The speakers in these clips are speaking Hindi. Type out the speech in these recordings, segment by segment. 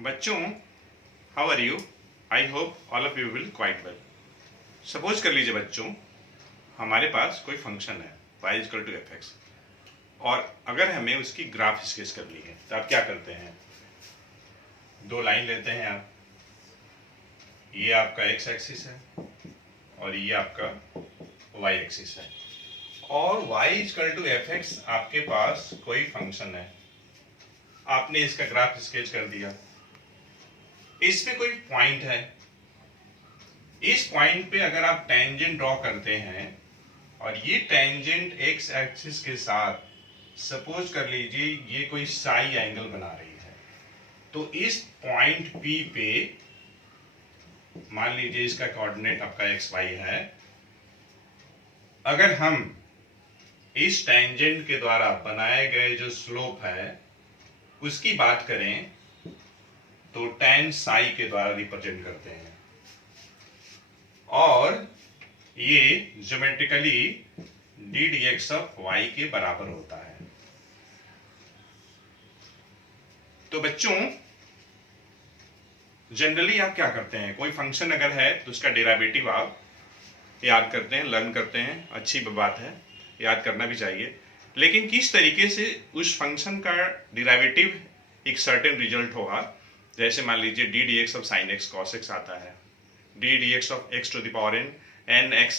बच्चों, how are you? I hope all of you will quite well. Suppose कर लीजिए बच्चों, हमारे पास कोई फंक्शन है y equal to F x, और अगर हमें उसकी ग्राफ स्केच करनी है तो आप क्या करते हैं? दो लाइन लेते हैं आप, ये आपका x एक्सिस है और ये आपका y एक्सिस है, और y equal to F x आपके पास कोई फंक्शन है, आपने इसका ग्राफ स्केच कर दिया। इस पे कोई पॉइंट है, इस पॉइंट पे अगर आप टेंजेंट ड्रॉ करते हैं और ये टेंजेंट एक्स एक्सिस के साथ सपोज कर लीजिए ये कोई साई एंगल बना रही है, तो इस पॉइंट P पे मान लीजिए इसका कोऑर्डिनेट आपका एक्स वाई है। अगर हम इस टेंजेंट के द्वारा बनाए गए जो स्लोप है उसकी बात करें तो tan साई के द्वारा रिप्रेजेंट करते हैं, और ये geometrically d D x of Y के बराबर होता है। तो बच्चों, जनरली आप क्या करते हैं, कोई फंक्शन अगर है तो उसका डेरिवेटिव आप याद करते हैं, लर्न करते हैं, अच्छी बात है, याद करना भी चाहिए। लेकिन किस तरीके से उस फंक्शन का डेरिवेटिव एक सर्टेन रिजल्ट होगा, जैसे मान लीजिए d D x of sine x cos x आता है, d D x of x to the power n x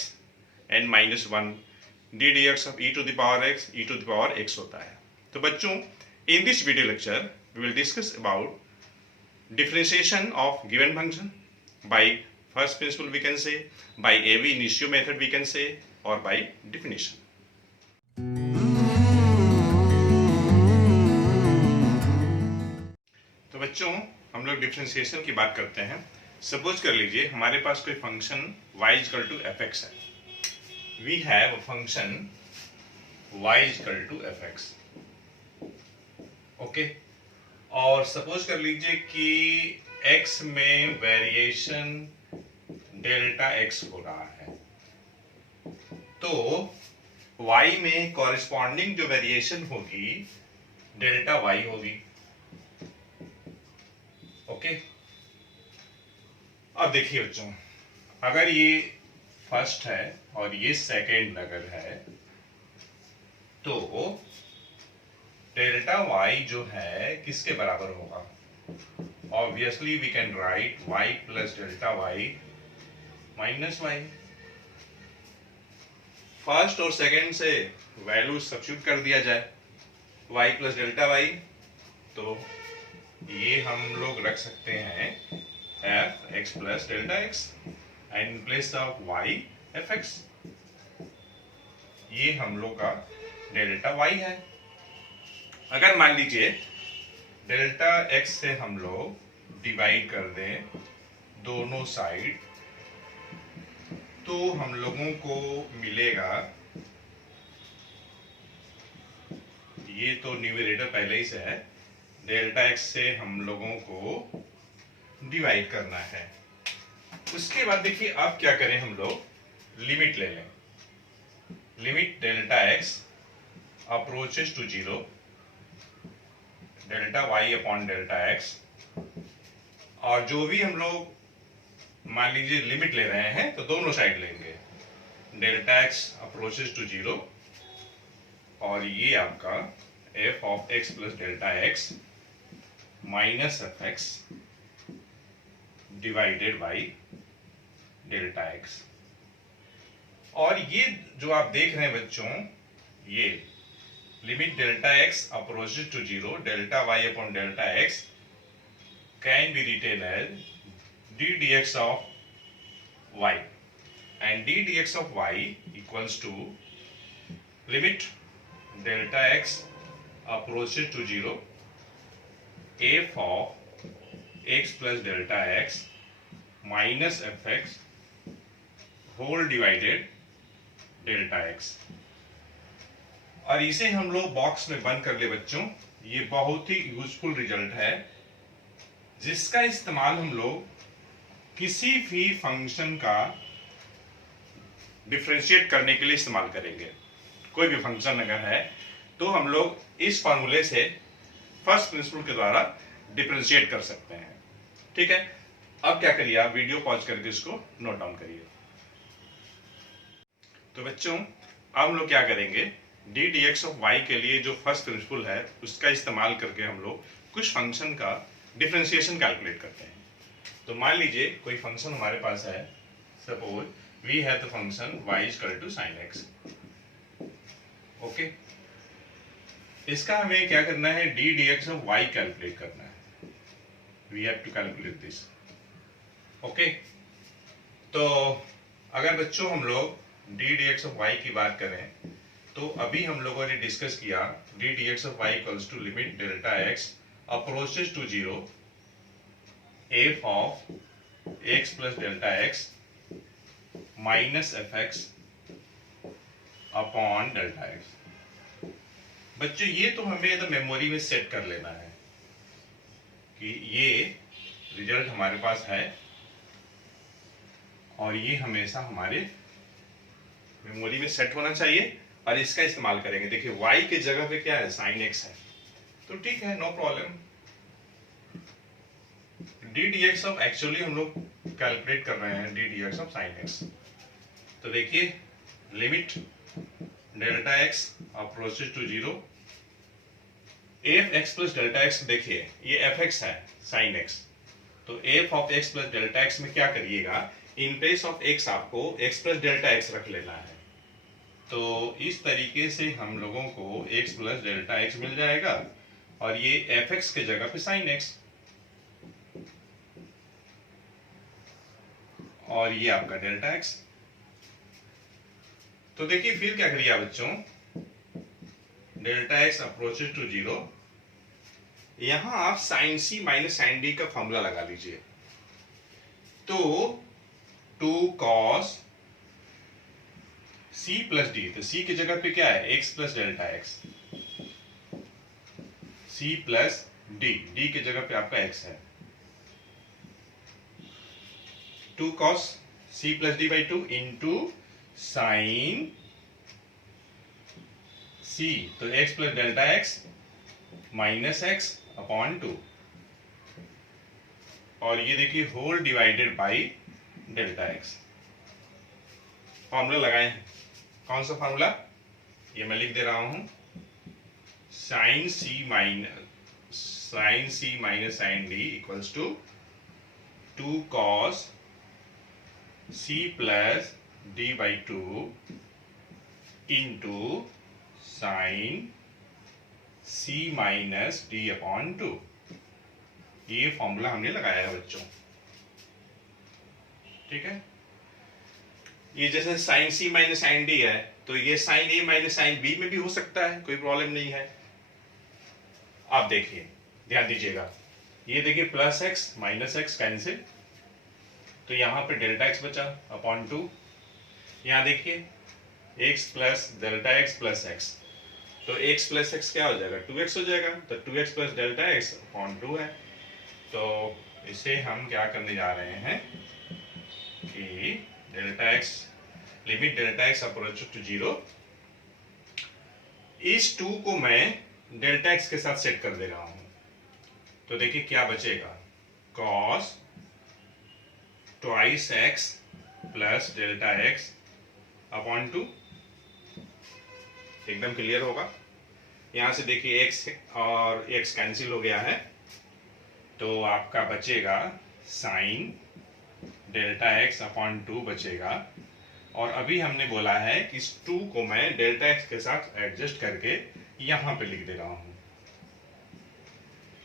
n minus one, d D x of e to the power x e to the power x होता है। तो बच्चों, in this video lecture we will discuss about differentiation of given function by first principle we can say, by ab initio method we can say, or by definition. तो बच्चों, हम लोग डिफरेंशिएशन की बात करते हैं। सपोज कर लीजिए हमारे पास कोई function y equal to F x है। We have a function y equal to F X, okay. और सपोज कर लीजिए कि x में वेरिएशन डेल्टा x हो रहा है, तो y में कॉरेस्पॉन्डिंग जो वेरिएशन होगी डेल्टा y होगी, ओके। अब देखिए बच्चों, अगर ये फर्स्ट है और ये सेकेंड अगर है तो डेल्टा y जो है किसके बराबर होगा? Obviously we can write y plus delta y minus y। First और सेकेंड से वैल्यू सब्स्टिट्यूट कर दिया जाए, y प्लस डेल्टा y, तो ये हम लोग रख सकते हैं f x plus delta x and in place of y f x। ये हम लोग का डेल्टा y है। अगर मान लीजिए डेल्टा x से हम लोग डिवाइड कर दें दोनों साइड, तो हम लोगों को मिलेगा, ये तो न्यूमरेटर पहले ही से है, डेल्टा x से हम लोगों को डिवाइड करना है। उसके बाद देखिए अब क्या करें, हम लोग लिमिट ले लें, limit delta x approaches to zero, delta y upon delta x, और जो भी हम लोग मान लीजिए लिमिट ले रहे हैं तो दोनों साइड लेंगे, delta x approaches to zero, और ये आपका f of x plus delta x minus f x divided by delta x। और ये जो आप देख रहे हैं बच्चों, ये limit delta x approaches to 0, delta y upon delta x can be written as d dx of y, and d dx of y equals to limit delta x approaches to 0, f of x plus delta x minus fx whole divided delta x। और इसे हम लोग बॉक्स में बंद कर ले बच्चों। ये बहुत ही यूजफुल रिजल्ट है, जिसका इस्तेमाल हम लोग किसी भी फंक्शन का डिफरेंशिएट करने के लिए इस्तेमाल करेंगे। कोई भी फंक्शन अगर है तो हम लोग इस फॉर्मूले से फर्स्ट प्रिंसिपल के द्वारा डिफरेंशिएट कर सकते हैं। ठीक है, अब क्या करिए, आप वीडियो पॉज करके इसको नोट डाउन करिए। तो बच्चों अब हम लोग क्या करेंगे, d D x of Y के लिए जो फर्स्ट प्रिंसिपल है उसका इस्तेमाल करके हम लोग कुछ फंक्शन का डिफरेंशिएशन कैलकुलेट करते हैं। तो मान लीजिए कोई फंक्शन हमारे पास है, suppose we have the function y is equal to sin x। Okay, इसका हमें क्या करना है, d D x of y calculate करना है। We have to calculate this. Okay, तो अगर बच्चों हम लोग d D x of y की बात करें तो अभी हम लोगों ने डिस्कस किया d D x of y equals to limit delta x approaches to zero f of x plus delta x minus f x upon delta x. बच्चों ये तो हमें तो मेमोरी में सेट कर लेना है कि ये रिजल्ट हमारे पास है और ये हमेशा हमारे मेमोरी में सेट होना चाहिए और इसका इस्तेमाल करेंगे। देखिए y के जगह पे क्या है, साइन x है, तो ठीक है, no problem. D D x of actually हम लोग कैलकुलेट कर रहे हैं d D x of sine x। तो देखिए limit delta x approaches to zero f x plus delta x, देखिए ये एफ एक्स है साइन x, तो f of x plus delta x में क्या करिएगा, इन प्लेस ऑफ x आपको x प्लस डेल्टा x रख लेना है। तो इस तरीके से हम लोगों को x प्लस डेल्टा x मिल जाएगा और ये एफ एक्स के जगह पे साइन x और ये आपका डेल्टा x। तो देखिए फिर क्या करिए बच्चों, delta x approaches to zero, यहां आप sine c minus sine d का फॉर्मूला लगा लीजिए। तो 2 cos c प्लस d, तो c की जगह पे क्या है, x plus delta x, c plus d, d की जगह पे आपका x है, 2 cos c plus d by 2 into sine c, तो x plus delta x minus x upon 2 और ये देखिए whole divided by delta x। Formula लगाए हैं, कौन सा फॉर्मूला, ये मैं लिख दे रहा हूं, sine c minus sine d equals to 2 cos c plus d by 2 into sine c minus d upon 2। ये फॉर्मूला हमने लगाया है बच्चों। ठीक है, ये जैसे sine c minus sine d है तो ये sine a minus sine b में भी हो सकता है, कोई प्रॉब्लम नहीं है। आप देखिए, ध्यान दीजिएगा, ये देखिए plus x minus x cancel, तो यहां पे डेल्टा x बचा अपॉन 2, यहां देखिए x plus delta x plus x, तो x प्लस x क्या हो जाएगा, 2x हो जाएगा, तो 2x plus delta x upon 2 है। तो इसे हम क्या करने जा रहे हैं कि delta x, limit delta x approach to zero, इस 2 को मैं डेल्टा x के साथ सेट कर दे रहा हूं। तो देखिए क्या बचेगा, cos twice x plus delta x upon 2, एकदम क्लियर होगा। यहां से देखिए x और x कैंसिल हो गया है, तो आपका बचेगा साइन डेल्टा x अपॉन 2 बचेगा। और अभी हमने बोला है कि इस 2 को मैं डेल्टा x के साथ एडजस्ट करके यहां पे लिख दे रहा हूं।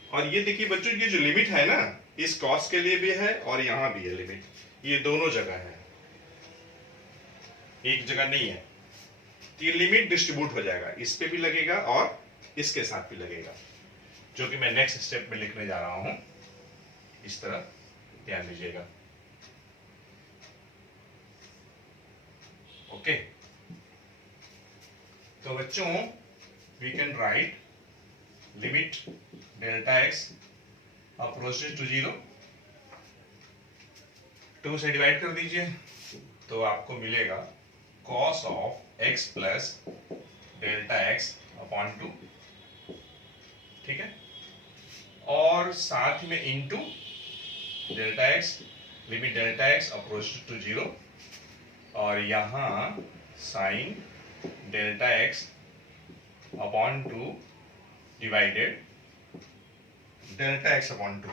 और ये देखिए बच्चों, ये जो लिमिट है ना, इस cos के लिए भी है और यहां भी है लिमिट, ये दोनों जगह है, एक जगह नहीं है। ये लिमिट डिस्ट्रीब्यूट हो जाएगा, इस पे भी लगेगा और इसके साथ भी लगेगा, जो कि मैं नेक्स्ट स्टेप में लिखने जा रहा हूं। इस तरह ध्यान दीजिएगा। ओके, तो बच्चों we can write limit delta x approaches to zero, 2 से डिवाइड कर दीजिए तो आपको मिलेगा cos of x plus delta x upon 2। ठीक है, और साथ में into delta x, limit delta x approach to zero, और यहाँ sine delta x upon 2 divided delta x upon 2,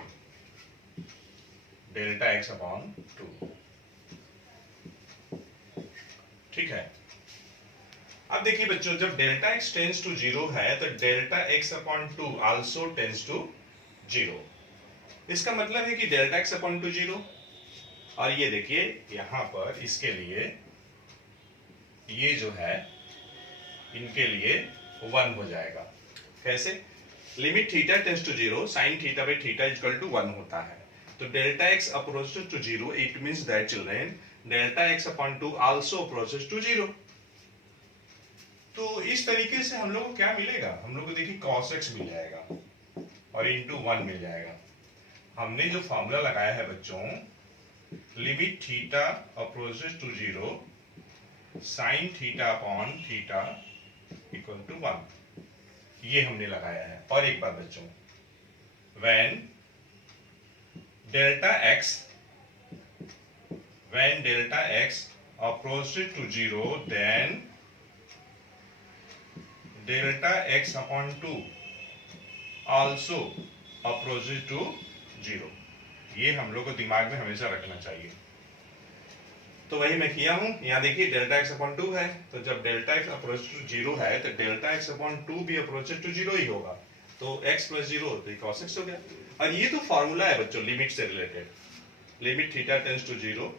delta x upon 2। ठीक है। अब देखिए बच्चों, जब delta x tends to zero है तो delta x upon 2 also tends to zero. इसका मतलब है कि डेल्टा एक्स अपॉन 2 जीरो, और ये देखिए यहां पर इसके लिए ये जो है इनके लिए 1 हो जाएगा। कैसे? Limit theta tends to zero sine theta by theta equal to 1 होता है। तो delta x approaches to zero, it means that children delta x upon 2 also approaches to zero. तो इस तरीके से हम लोग को क्या मिलेगा? हम लोग को देखिए cos x मिल जाएगा और इंटू 1 मिल जाएगा। हमने जो फॉर्मूला लगाया है बच्चों, limit theta approaches to zero sine theta upon theta equal to 1, ये हमने लगाया है। और एक बार बच्चों, when delta x approaches to 0, then delta x upon 2 also approaches to 0। ये हम लोग को दिमाग में हमेशा रखना चाहिए। तो वही मैं किया हूं। यहाँ देखिए डेल्टा एक्स अपॉन 2 है, तो जब डेल्टा एक्स अप्रोच टू 0 है तो डेल्टा एक्स अपॉन 2 भी अप्रोचेस टू 0 ही होगा। तो x प्लस 0 तो cos x हो गया। और ये तो फॉर्मूला है बच्चों लिमिट से related, limit theta tends to 0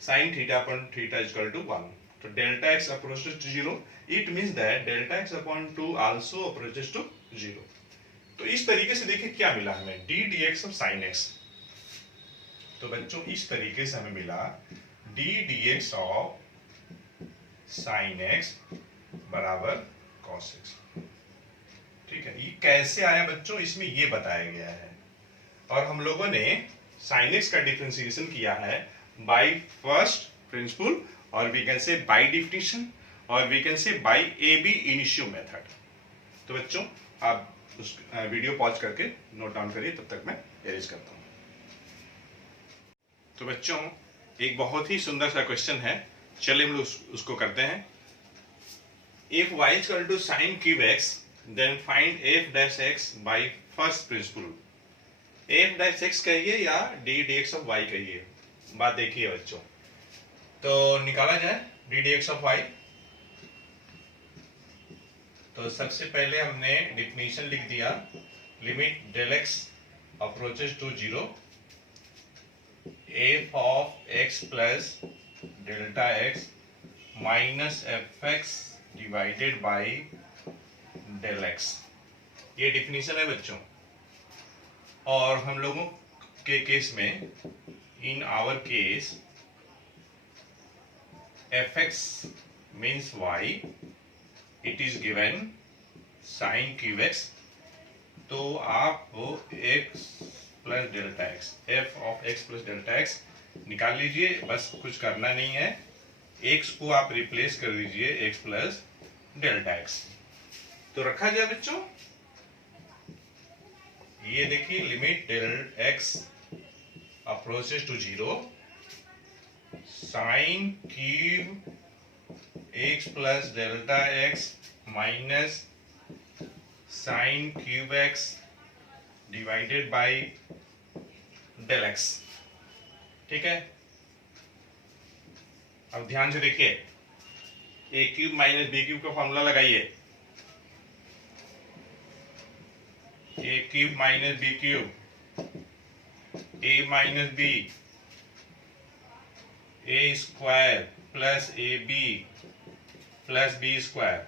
sine theta upon theta equal to 1। तो delta x approaches to 0, it means that delta x upon 2 also approaches to 0। तो इस तरीके से देखिए क्या मिला हमें, d dx of sine x। तो बच्चों इस तरीके से हमें मिला d dx of sine x बराबर cos x। ठीक है, ये कैसे आया बच्चों, इसमें ये बताया गया है। और हम लोगों ने साइन x का डिफरेंशिएशन किया है बाय फर्स्ट प्रिंसिपल, और we can say by definition, और we can say by A B initio method. तो बच्चों आप उस वीडियो पॉज करके नोट डाउन करिए, तब तक मैं एरेज करता हूँ। तो बच्चों एक बहुत ही सुंदर सा क्वेश्चन है, चलिए हम लोग उसको करते हैं। If y equal to sine cube x, then find f dash x by first principle. f dash x कहिए या d dx ऑफ y कहिए, बात देखिए बच्चों। तो निकाला जाए d dx ऑफ y। तो सबसे पहले हमने डिफिनीशन लिख दिया, limit del x approaches to 0, f of x plus delta x minus f x divided by del x। ये डिफिनीशन है बच्चों। और हम लोगों के केस में, in our case, f x means y, it is given sine cube x। तो आप वो x plus delta x, f of x plus delta x निकाल लीजिए, बस कुछ करना नहीं है। x को आप रिप्लेस कर दीजिए x प्लस डेल्टा x। तो रखा जाए बच्चों, ये देखिए limit del x approaches to 0 sine cube x plus delta x minus sine cube x divided by del x। ठीक है, अब ध्यान से देखिए, A cube minus B cube का फॉर्मूला लगाइए। A cube minus B cube, A minus B, A square plus A B plus B square.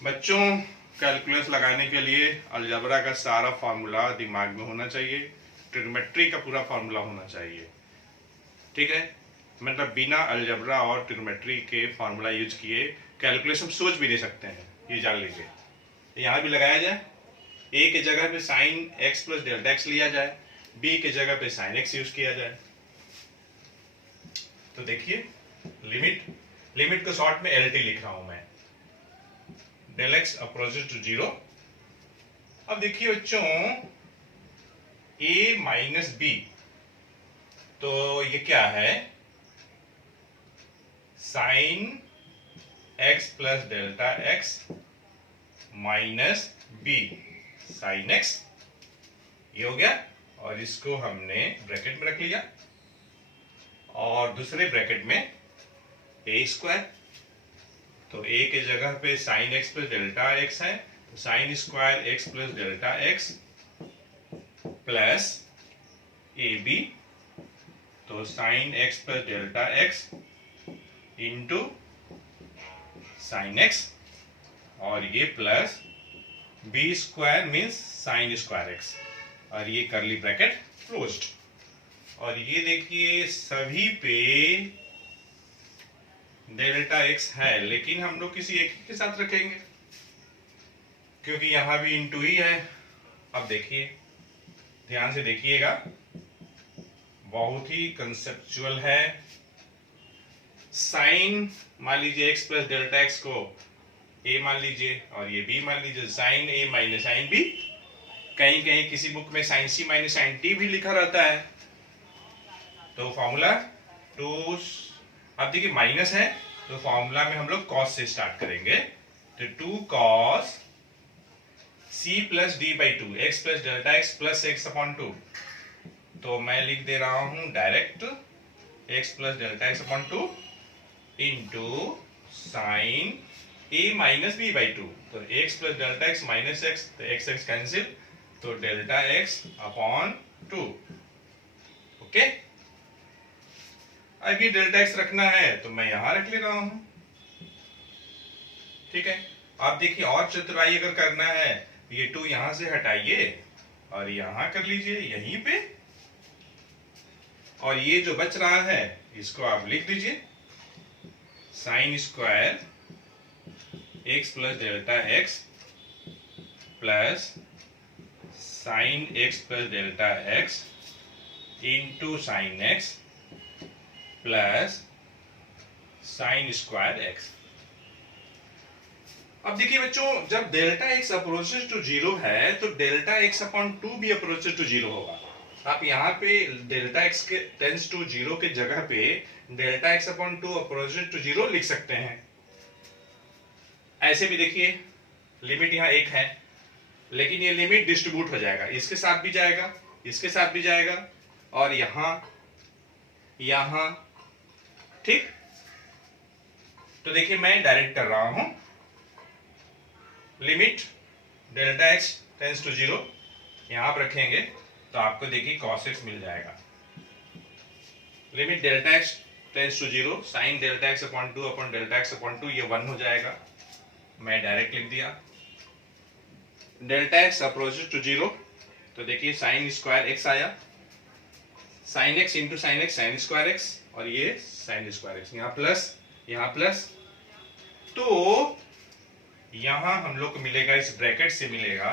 बच्चों कैलकुलस लगाने के लिए अलजेब्रा का सारा फॉर्मूला दिमाग में होना चाहिए, ट्रिग्नोमेट्री का पूरा फॉर्मूला होना चाहिए। ठीक है, मतलब बिना अलजेब्रा और ट्रिग्नोमेट्री के फॉर्मूला यूज किए कैलकुलस हम सोच भी नहीं सकते हैं, ये जान लीजिए। यहाँ भी लगाया जाए, ए के जगह पे sine x plus delta x लिया जाए, बी के जगह पे साइन एक्स यूज किया जाए। तो देखिए लिमिट को शॉर्ट में एल टी लिख रहा हूं मैं, डेल एक्स अप्रोचेस टू 0 अब देखिए बच्चों, a माइनस बी, तो ये क्या है, sine x plus delta x minus b sine x, ये हो गया। और इसको हमने ब्रैकेट में रख लिया और दूसरे ब्रैकेट में a स्क्वायर, तो a के जगह पे sine x plus delta x है, तो sine square x plus delta x plus A B, तो sine x plus delta x into sine x, और ये plus B square means sine square x, और ये करली ब्रैकेट क्लोज्ड। और ये देखिए सभी पे डेल्टा x है, लेकिन हम लोग किसी एक के साथ रखेंगे क्योंकि यहां भी इंटू ही है। अब देखिए, ध्यान से देखिएगा, बहुत ही कंसेप्चुअल है। साइन मान लीजिए x प्लस डेल्टा x को a मान लीजिए और ये b मान लीजिए, sine a minus sine b, कहीं कहीं किसी बुक में sine c minus sine t भी लिखा रहता है। तो फॉर्मूला टू, अब देखिए माइनस है तो फॉर्मूला में हम लोग कॉस से स्टार्ट करेंगे, तो two cos c plus d by two, x plus delta x plus x upon two, तो मैं लिख दे रहा हूं direct x plus delta x upon two into sine a minus b by two, तो x plus delta x minus x, तो x x कैंसिल, तो delta x upon two. Okay, अब ये डेल्टा x रखना है तो मैं यहां रख ले रहा हूं, ठीक है। आप देखिए और चतुराई अगर करना है, ये टू यहां से हटाइए और यहां कर लीजिए यहीं पे, और ये जो बच रहा है इसको आप लिख दीजिए, sine square x plus delta x plus sine x plus delta x into sine x plus sine square x। अब देखिए बच्चों, जब delta x approaches to zero है तो डेल्टा x अपॉन टू भी अप्रोचेस टू जीरो होगा। आप यहाँ पे डेल्टा x के टेंस टू जीरो के जगह पे delta x upon two approaches to zero लिख सकते हैं। ऐसे भी देखिए, लिमिट यहाँ एक है, लेकिन ये लिमिट डिस्ट्रीब्यूट हो जाएगा, इसके साथ भी जाएगा, इसके साथ भी जाएगा, और यहां यहां, ठीक। तो देखिए मैं डायरेक्ट कर रहा हूं, limit delta x tends to zero, यहां आप रखेंगे तो आपको देखिए cos x मिल जाएगा। Limit delta x tends to zero, sine delta x upon two upon delta x upon two, ये 1 हो जाएगा, मैं डायरेक्ट लिख दिया। Delta x approaches to zero, तो देखिए साइन स्क्वायर x आया, sine x into sine x sine square x, और ये साइन स्क्वायर x, यहाँ प्लस, तो यहां हम लोग को मिलेगा, इस ब्रैकेट से मिलेगा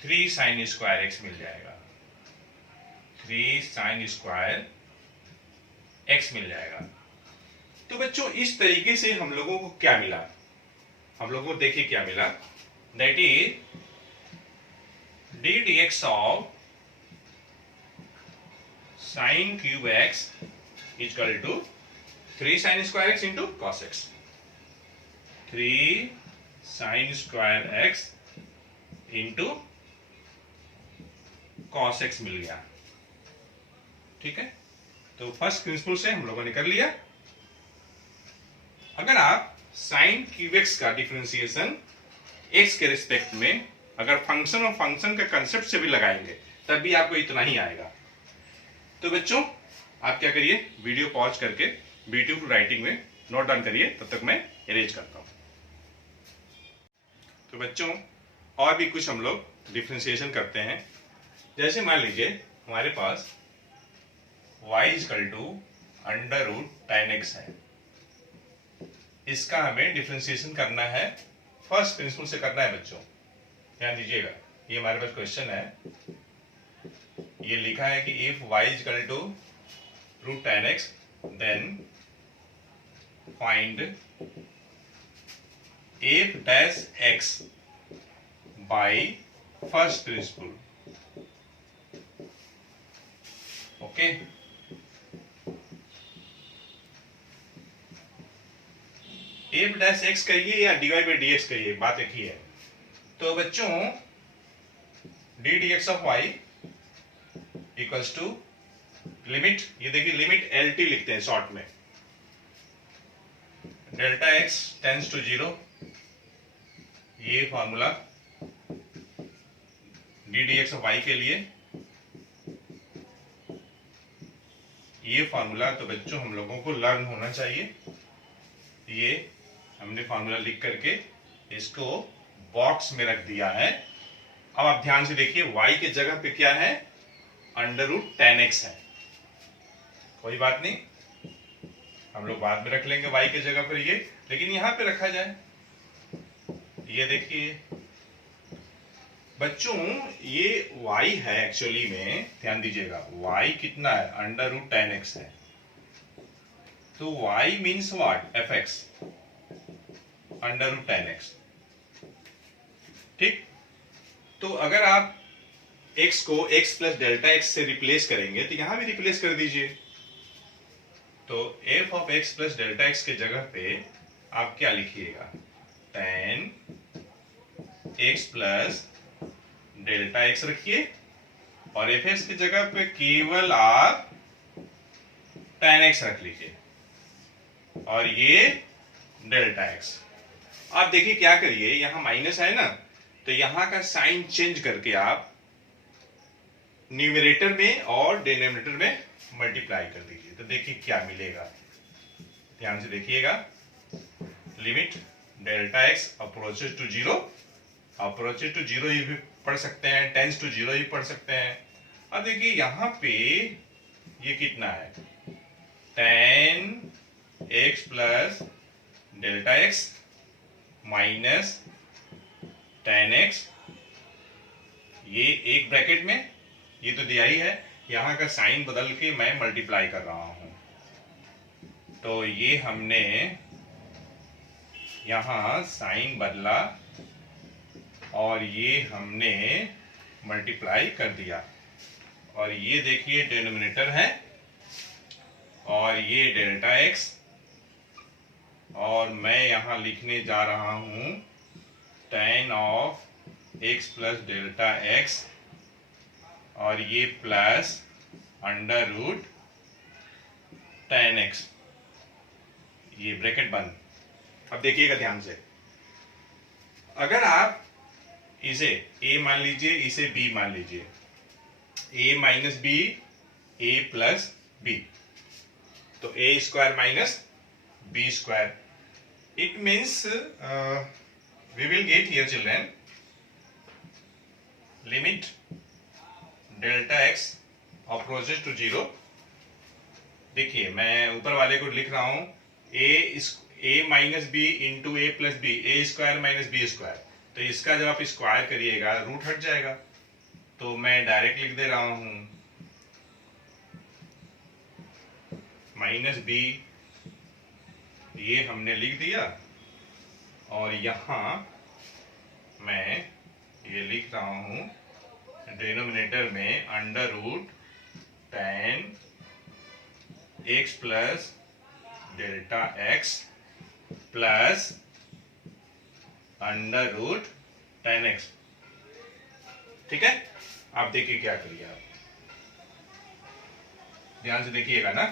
3 साइन स्क्वायर x मिल जाएगा, 3 साइन स्क्वायर x मिल जाएगा। तो बच्चों इस तरीके से हम लोगों को क्या मिला, हम लोगों को देखिए क्या मिला, that is d dx of sine cube x equal to 3 sine square x into cos x, 3 sine square x into cos x मिल गया, ठीक है। तो फर्स्ट प्रिंसिपल से हम लोगों ने कर लिया। अगर आप साइन क्यूब x का डिफरेंशिएशन x के रिस्पेक्ट में अगर फंक्शन और फंक्शन का कंसेप्ट से भी लगाएंगे तब भी आपको इतना ही आएगा। तो बच्चों आप क्या करिए, वीडियो पॉज करके ब्यूटीफुल राइटिंग में नोट डाउन करिए, तब तक मैं इरेज करता हूं। तो बच्चों और भी कुछ हम लोग डिफरेंशिएशन करते हैं, जैसे मान लीजिए हमारे पास y equal to under root tan x है, इसका हमें डिफरेंशिएशन करना है, फर्स्ट प्रिंसिपल से करना है बच्चों, ध्यान दीजिएगा। ये हमारे पास क्वेश्चन है, ये लिखा है कि if y equal to root tan x then find f dash x by first principle. Okay, A dash X करिए या D Y by D X करिए, बात एक ही है। तो बच्चों D D x of Y equals to limit, ये देखिए लिमिट एल टी लिखते हैं शॉर्ट में, delta x tends to zero, ये formula D D x of Y के लिए, ये फॉर्मूला तो बच्चों हम लोगों को लर्न होना चाहिए। ये हमने फॉर्मूला लिख करके इसको बॉक्स में रख दिया है। अब आप ध्यान से देखिए, y के जगह पे क्या है, अंडर रूट टेन एक्स है। कोई बात नहीं, हम लोग बाद में रख लेंगे y के जगह पर ये, लेकिन यहां पे रखा जाए। ये देखिए बच्चों, ये y है एक्चुअली में, ध्यान दीजिएगा y कितना है, अंडर रूट टेन एक्स है। तो y means what, f x under root tan x. ठीक, तो अगर आप x को x प्लस डेल्टा एक्स से रिप्लेस करेंगे तो यहां भी रिप्लेस कर दीजिए। तो f of x plus delta x के जगह पे आप क्या लिखिएगा, tan x plus delta x रखिए, और एफ एक्स की जगह पे केवल आप टेन एक्स रख लीजिए, और ये डेल्टा एक्स। आप देखिए क्या करिए, यहां माइनस है ना, तो यहां का साइन चेंज करके आप न्यूमरेटर में और डिनोमिनेटर में मल्टीप्लाई कर दीजिए, तो देखिए क्या मिलेगा। ध्यान से देखिएगा, limit delta x approaches to zero, approaches to zero ही भी पढ़ सकते हैं, टेंस टू जीरो ही पढ़ सकते हैं। अब देखिए यहां पे ये कितना है, ten x plus delta x minus ten x, ये एक ब्रैकेट में, ये तो दिया ही है, यहां का साइन बदल के मैं मल्टीप्लाई कर रहा हूं। तो ये हमने यहां साइन बदला और ये हमने मल्टीप्लाई कर दिया, और ये देखिए डिनोमिनेटर है, और ये डेल्टा एक्स, और मैं यहां लिखने जा रहा हूं tan of x plus delta x, और ये plus under root tan x, ये ब्रैकेट बंद। अब देखिएगा ध्यान से, अगर आप इसे a मान लीजिए, इसे b मान लीजिए, a minus b, a plus b, तो a square minus b square, it means we will get here children limit delta x approaches to zero. देखिए मैं ऊपर वाले को लिख रहा हूं, a minus b into a plus b, A square minus b square, तो इसका जब आप स्क्वायर करिएगा रूट हट जाएगा, तो मैं डायरेक्ट लिख दे रहा हूं माइनस बी, ये हमने लिख दिया, और यहां मैं ये लिख रहा हूं डिनोमिनेटर में under root tan x plus delta x plus under root tan x. ठीक है, आप देखिए क्या करिए, आप ध्यान से देखिएगा ना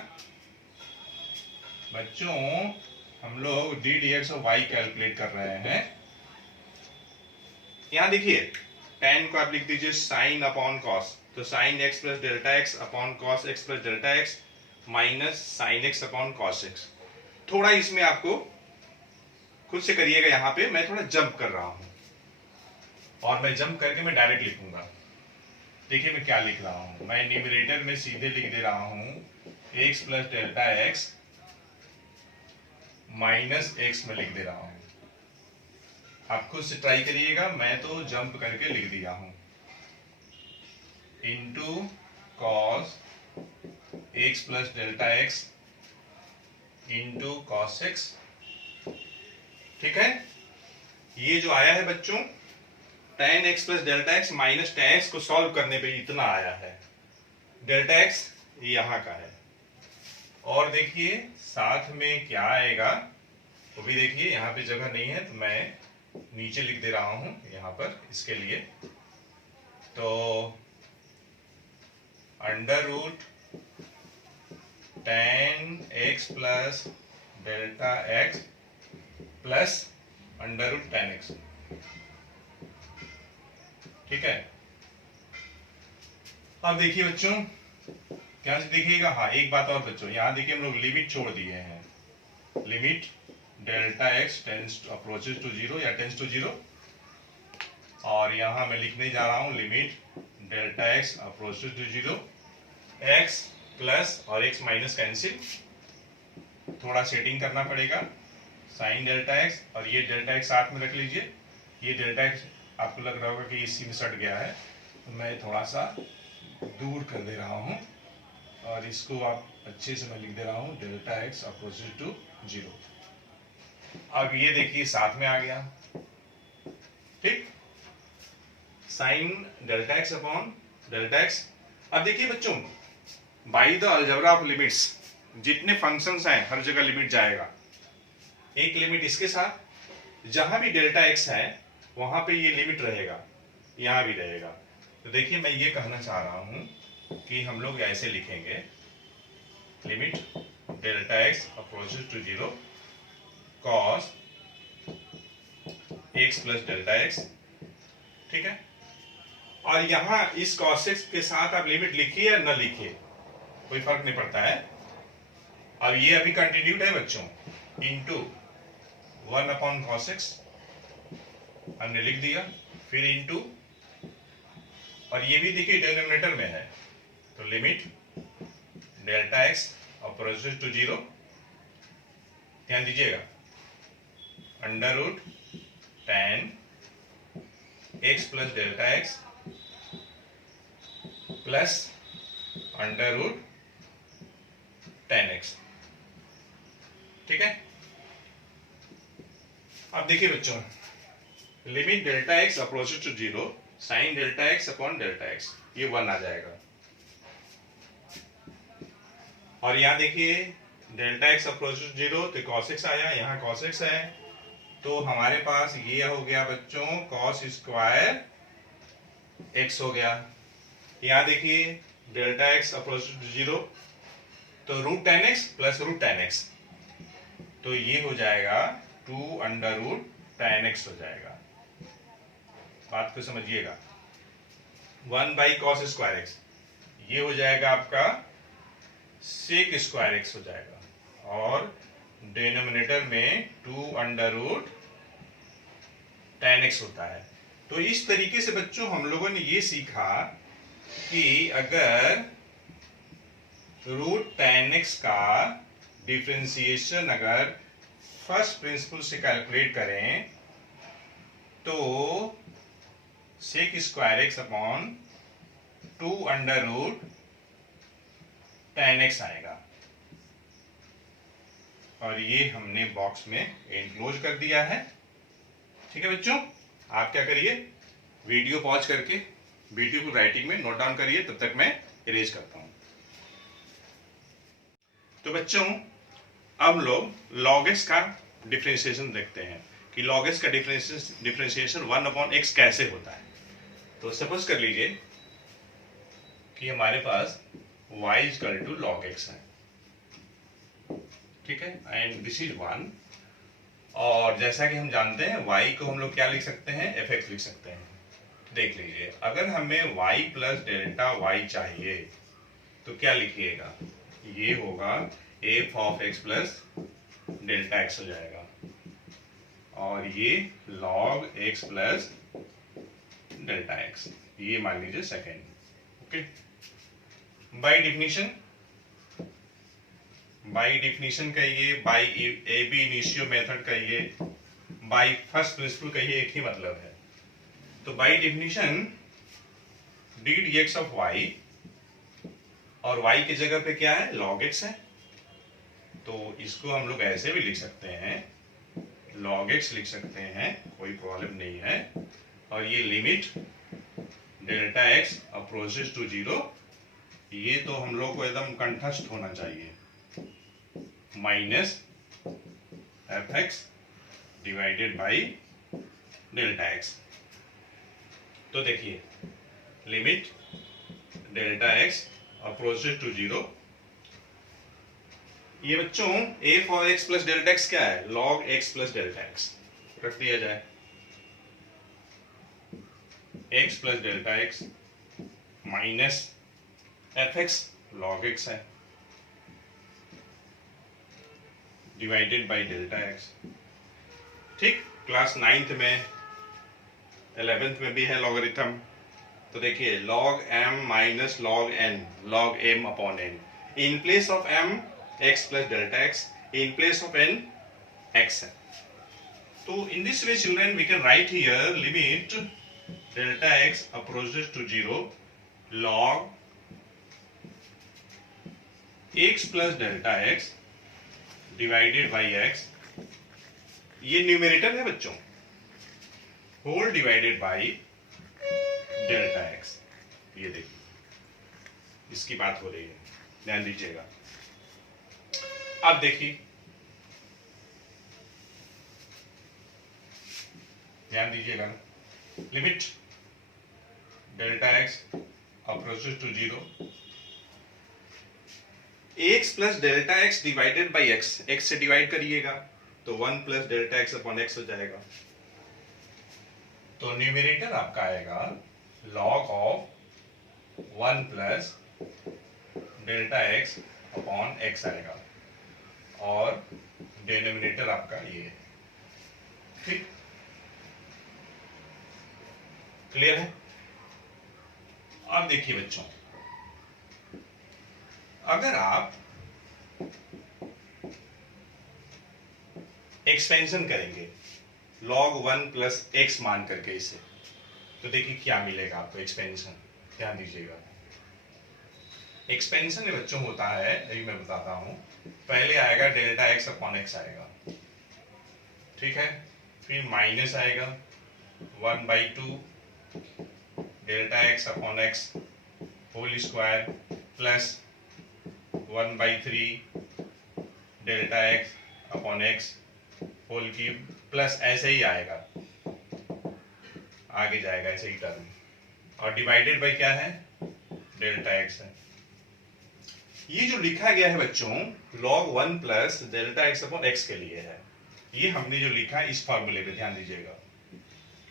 बच्चों, हम लोग डी डी एक्स और वाई कैलकुलेट कर रहे हैं। यहां देखिए टेन को आप लिख दीजिए साइन अपॉन कॉस, तो sine x plus delta x upon cos x plus delta x minus sine x upon cos x. थोड़ा इसमें आपको खुद से करिएगा, यहां पे मैं थोड़ा जंप कर रहा हूं, और मैं जंप करके मैं डायरेक्ट लिखूंगा। देखिए मैं क्या लिख रहा हूं, मैं न्यूमरेटर में सीधे लिख दे रहा हूं x plus delta x minus x में लिख दे रहा हूं। आप खुद से ट्राई करिएगा, मैं तो जंप करके लिख दिया हूं, into cos x plus delta x into cos x. ठीक है, ये जो आया है बच्चों, tan x plus delta x minus tan x को सॉल्व करने पे इतना आया है। डेल्टा एक्स यहाँ का है। और देखिए साथ में क्या आएगा वो भी देखिए, यहाँ पे जगह नहीं है तो मैं नीचे लिख दे रहा हूं यहाँ पर इसके लिए। तो under root tan x plus delta x plus under root tan x, ठीक है। अब देखिए बच्चों, क्या देखिएगा, हाँ एक बात और बच्चों, यहाँ देखिए हम लोग लिमिट छोड़ दिए हैं। Limit delta x tends approaches to zero या टेंस टू जीरो, और यहाँ मैं लिखने जा रहा हूँ limit delta x approaches to zero, x plus और एक्स माइनस कैंसिल, थोड़ा सेटिंग करना पड़ेगा, साइन डेल्टा एक्स और ये डेल्टा एक्स साथ में रख लीजिए। ये डेल्टा एक्स आपको लग रहा होगा कि इसी में सट गया है, तो मैं थोड़ा सा दूर कर दे रहा हूँ और इसको आप अच्छे से मैं लिख दे रहा हूँ delta x opposite to zero. अब ये देखिए साथ में आ गया, ठीक, sine delta x upon delta x. अब देखिए बच्चों, by the algebra of limits जितने फंक्शंस हैं हर जगह लिमिट जाएगा। एक लिमिट इसके साथ, जहां भी डेल्टा एक्स है वहां पे ये लिमिट रहेगा, यहां भी रहेगा। तो देखिए मैं ये कहना चाह रहा हूं कि हम लोग ऐसे लिखेंगे limit delta x approaches to zero cos x plus delta x, ठीक है। और यहां इस कॉस एक्स के साथ आप लिमिट लिखिए या न लिखिए कोई फर्क नहीं पड़ता है। अब ये अभी कंटिन्यूड है बच्चों, इंटू 1 अपॉन कॉस एक्स हमने लिख दिया, फिर इंटू, और ये भी देखिए डिनोमिनेटर में है, तो limit delta x approaches to zero, ध्यान दीजिएगा, under root tan x plus delta x plus under root tan x, ठीक है। अब देखिए बच्चों, limit delta x approaches to zero sine delta x upon delta x, ये 1 आ जाएगा। और यहां देखिए delta x approaches to zero तो cos x आया, यहाँ cos x है, तो हमारे पास ये हो गया बच्चों cos स्क्वायर x हो गया। यहाँ देखिए delta x approaches to zero तो root tan x plus root tan x, तो ये हो जाएगा 2 अंडर रूट tan x हो जाएगा। बात को समझिएगा, 1 बाई कॉस स्क्वायर एक्स, ये हो जाएगा आपका सेक स्क्वायर एक्स हो जाएगा, और डिनोमिनेटर में 2 अंडर रूट tan x होता है। तो इस तरीके से बच्चों हम लोगों ने ये सीखा कि अगर रूट tan x का डिफरेंशिएशन अगर फर्स्ट प्रिंसिपल से कैलकुलेट करें तो sec square x upon 2 under root tan x आएगा, और ये हमने बॉक्स में एनक्लोज कर दिया है, ठीक है बच्चों। आप क्या करिए, वीडियो पॉज करके वीडियो को राइटिंग में नोट डाउन करिए, तब तक मैं इरेज करता हूं। तो बच्चों अब लोग log x का डिफरेंशिएशन देखते हैं कि log x का डिफरेंशिएशन 1 अपॉन x कैसे होता है। तो सपोज कर लीजिए कि हमारे पास y equal to log x है, ठीक है, एंड दिस इज 1। और जैसा कि हम जानते हैं y को हम लोग क्या लिख सकते हैं, fx लिख सकते हैं। देख लीजिए, अगर हमें y प्लस डेल्टा y चाहिए तो क्या लिखिएगा, ये होगा f of x plus delta x हो जाएगा, और ये log x plus delta x, ये मान लीजिए सेकेंड, ओके। बाय डिफिनीशन कहिए, by A B initio method कहिए, बाय फर्स्ट प्रिंसिपल कहिए, एक ही मतलब है। तो by definition d dx of y, और y की जगह पे क्या है, log x है, तो इसको हम लोग ऐसे भी लिख सकते हैं, log x लिख सकते हैं, कोई प्रॉब्लम नहीं है। और ये limit delta x approaches to zero, ये तो हम लोग को एकदम कंठस्थ होना चाहिए, minus f x divided by delta x. तो देखिए limit delta x approaches to zero, ये बच्चों f of x plus delta x क्या है, log x plus delta x रख दिया जाए, x plus delta x minus f x log x है डिवाइडेड बाई डेल्टा एक्स। ठीक, क्लास 9th में 11th में भी है लॉगरिथम। तो देखिए log m minus log n, log m upon n, in place of m x plus delta x, in place of n x है। तो in this way children we can write here limit delta x approaches to zero log x plus delta x divided by x, ये न्यूमेरेटर है बच्चों, whole divided by delta x. ये देखिए इसकी बात हो रही है, ध्यान दीजिएगा। अब देखिए ध्यान दीजिएगा, limit delta x approaches to zero, x plus delta x divided by x, x से डिवाइड करिएगा तो 1 plus delta x upon x हो जाएगा। तो न्यूमेरेटर आपका आएगा log of 1 plus delta x upon x आएगा, और डिनोमिनेटर आपका ये है। ठीक, क्लियर है? अब देखिए बच्चों, अगर आप एक्सपेंशन करेंगे log 1 प्लस एक्स मान करके इसे, तो देखिए क्या मिलेगा आपको एक्सपेंशन। ध्यान दीजिएगा, एक्सपेंशन में बच्चों होता है, यही मैं बताता हूं, पहले आएगा डेल्टा एक्स अपॉन एक्स आएगा, ठीक है, फिर माइनस आएगा 1/2 delta x upon x whole square plus 1/3 delta x upon x whole cube, plus ऐसे ही आएगा, आगे जाएगा ऐसे ही टर्म, और डिवाइडेड बाय क्या है, डेल्टा एक्स है। ये जो लिखा गया है बच्चों log 1 plus delta x upon x के लिए है, ये हमने जो लिखा है इस फॉर्मूले पे ध्यान दीजिएगा,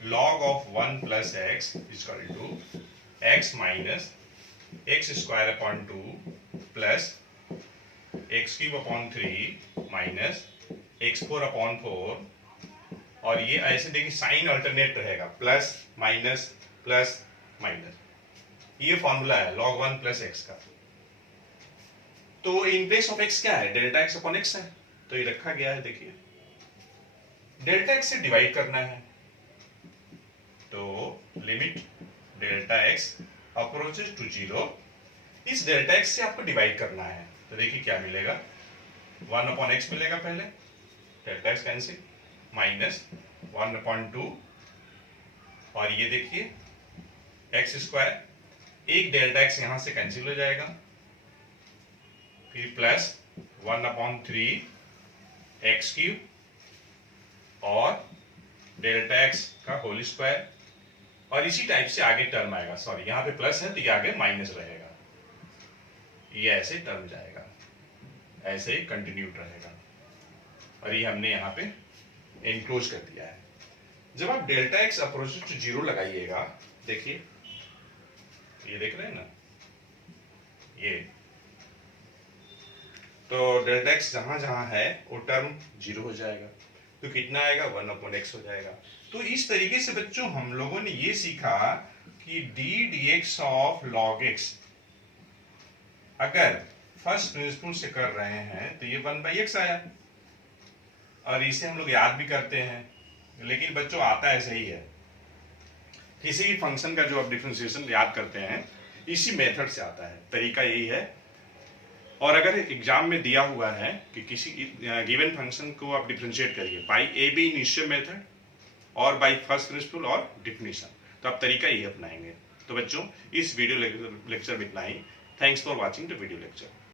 log of 1 plus x equal to x minus x square upon 2 plus x cube upon 3 minus x4 upon 4, और ये ऐसे देखिए साइन अल्टरनेट रहेगा, प्लस माइनस प्लस माइनस, ये फॉर्मूला है log 1 प्लस एक्स का। तो इन प्लेस ऑफ एक्स क्या है, डेल्टा एक्स अपॉन एक्स है, तो ये रखा गया है। देखिए डेल्टा एक्स से डिवाइड करना है, तो limit delta x approaches to zero, इस डेल्टा एक्स से आपको डिवाइड करना है, तो देखिए क्या मिलेगा, 1 अपॉन एक्स मिलेगा, पहले डेल्टा एक्स कैंसिल, माइनस 1/2, और ये देखिए एक्स स्क्वायर, एक डेल्टा एक्स यहां से कैंसिल हो जाएगा, फिर प्लस 1/3 एक्स क्यूब और डेल्टा एक्स का होल स्क्वायर, और इसी टाइप से आगे टर्म आएगा, सॉरी यहां पे प्लस है तो ये आगे माइनस रहेगा, ये ऐसे टर्म जाएगा, ऐसे कंटिन्यूड रहेगा, और ये हमने यहाँ पे एनक्लोज कर दिया है। जब आप delta x approaches to zero लगाइएगा, देखिए ये देख रहे हैं ना, ये तो डेल्टा एक्स जहां जहां है वो टर्म जीरो हो जाएगा, तो कितना आएगा, 1/x हो जाएगा। तो इस तरीके से बच्चों हम लोगों ने ये सीखा कि D dx of log x, अगर फर्स्ट प्रिंसिपल से कर रहे हैं तो ये 1/x आया, और इसे हम लोग याद भी करते हैं, लेकिन बच्चों आता ऐसे ही है, किसी भी फंक्शन का जो आप डिफरेंशिएशन याद करते हैं इसी मेथड से आता है, तरीका यही है। और अगर एग्जाम में दिया हुआ है कि किसी गिवन फंक्शन को आप डिफरेंशिएट करिए by A b initial method और बाय फर्स्ट प्रिंसिपल और डिफिनीशन, तो आप तरीका यही अपनाएंगे। तो बच्चों, इस वीडियो लेक्चर में इतना ही। Thanks for watching the video lecture.